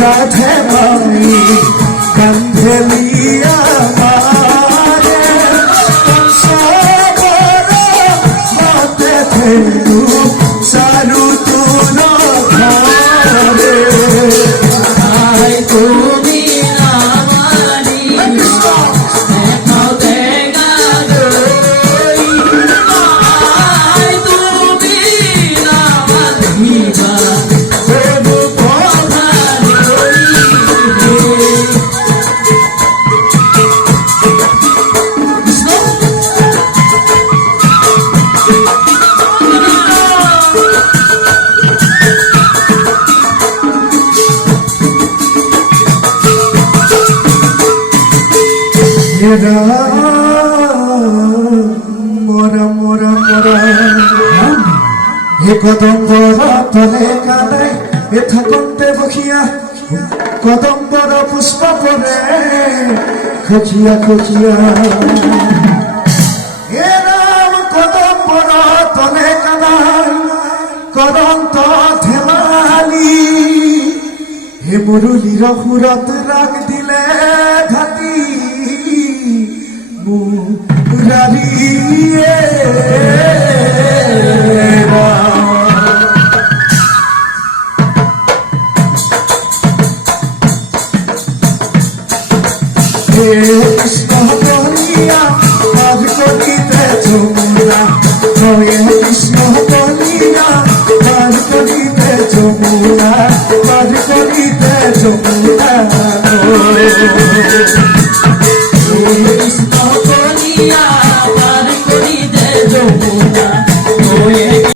রাধে মাই কান্ধে লিয়া মারে সবর মতে ফেলু সারু তুন ঘরে আই তুমি আমারি দেখাও দেখা দই আই তুমি আমারি মোরা মোরা মোরা হে কদম্বর তলে কানাই এ থাকন্তে বখিয়া কদম্বর পুষ্প পরে খচিয়া খচিয়া হে রাম কদম্বর তলে কানাই করন্ত ধেমালি হে মুরলীর সুরত রাগ দিলে ঘাটি মুরারিয়ে কৃষ্ণ বলিয়া পার করিতে যমুনা কৃষ্ণ বলিয়া পার করিতে যমুনা পার করিতে যমুনা